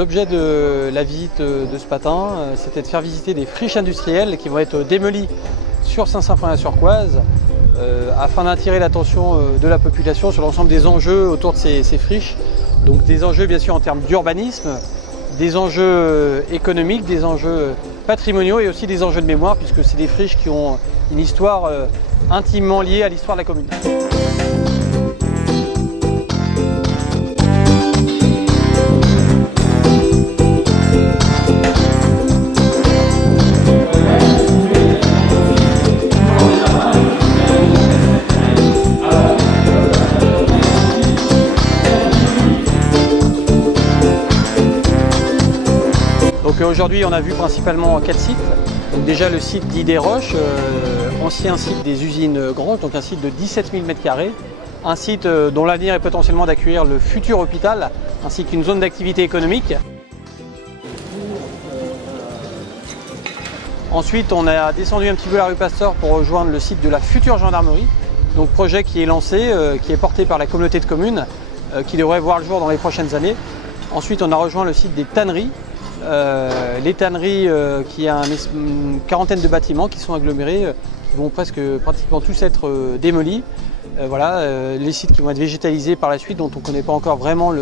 l'objet de la visite de ce matin, c'était de faire visiter des friches industrielles qui vont être démolies sur Saint-Symphorien-sur-Coise afin d'attirer l'attention de la population sur l'ensemble des enjeux autour de ces friches. Donc des enjeux bien sûr en termes d'urbanisme, des enjeux économiques, des enjeux patrimoniaux et aussi des enjeux de mémoire, puisque c'est des friches qui ont une histoire intimement liée à l'histoire de la commune. Aujourd'hui, on a vu principalement 4 sites. Donc déjà le site dit des Roches, ancien site des usines Grange, donc un site de 17 000 m², un site dont l'avenir est potentiellement d'accueillir le futur hôpital, ainsi qu'une zone d'activité économique. Ensuite, on a descendu un petit peu la rue Pasteur pour rejoindre le site de la future gendarmerie, donc projet qui est lancé, qui est porté par la communauté de communes, qui devrait voir le jour dans les prochaines années. Ensuite, on a rejoint le site des tanneries. Les tanneries qui a une quarantaine de bâtiments qui sont agglomérés, qui vont pratiquement tous être démolis. Voilà, les sites qui vont être végétalisés par la suite, dont on ne connaît pas encore vraiment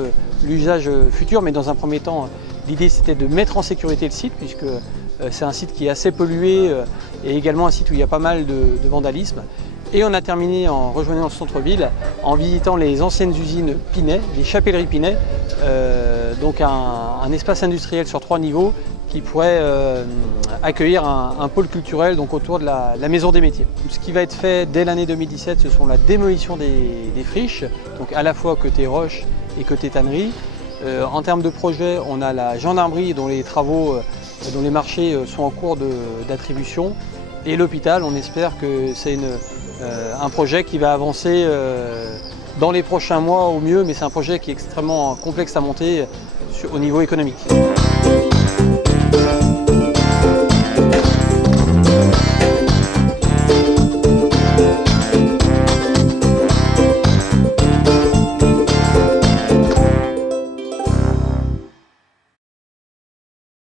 l'usage futur, mais dans un premier temps, l'idée c'était de mettre en sécurité le site, puisque c'est un site qui est assez pollué et également un site où il y a pas mal de vandalisme. Et on a terminé en rejoignant le centre-ville, en visitant les anciennes usines Pinet, les chapelleries Pinet, donc un espace industriel sur 3 niveaux qui pourrait accueillir un pôle culturel donc autour de la maison des métiers. Ce qui va être fait dès l'année 2017, ce sont la démolition des friches, donc à la fois côté roche et côté tannerie. En termes de projet, on a la gendarmerie dont les travaux, dont les marchés sont en cours d'attribution, et l'hôpital. On espère que c'est un projet qui va avancer dans les prochains mois au mieux, mais c'est un projet qui est extrêmement complexe à monter au niveau économique.